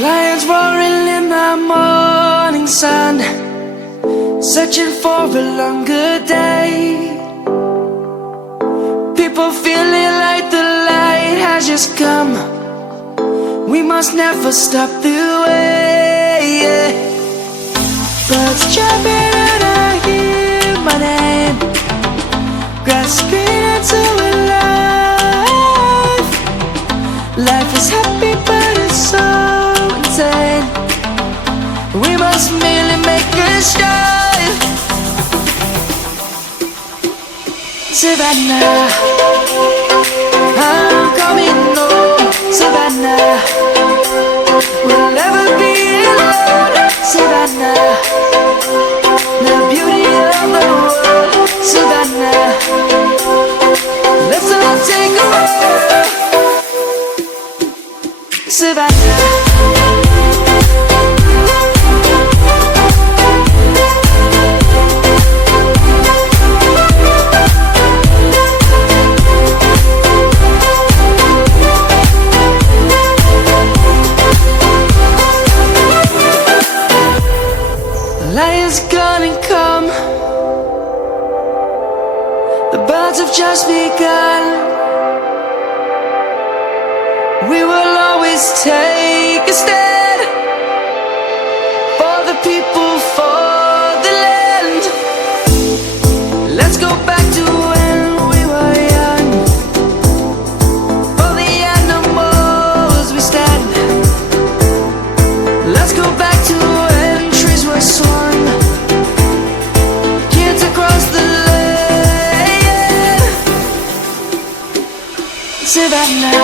Lions roaring in the morning sun, searching for a longer day. People feeling like the light has just come. We must never stop the way. Birds jumping and I hear my name, grasping into a life. Life is happy but it's so insane. We must merely make a start. Savannah, I'm coming home. Savannah, we'll never be alone. Savannah, the beauty of the world. Savannah, let's all take a walk. Savannah. Lion's gonna come. The birds have just begun. We will always take a stand for the people, for the land. Let's go back to when we were young. For the animals we stand. Let's go back to when trees were swung. Kids across the land. Savannah.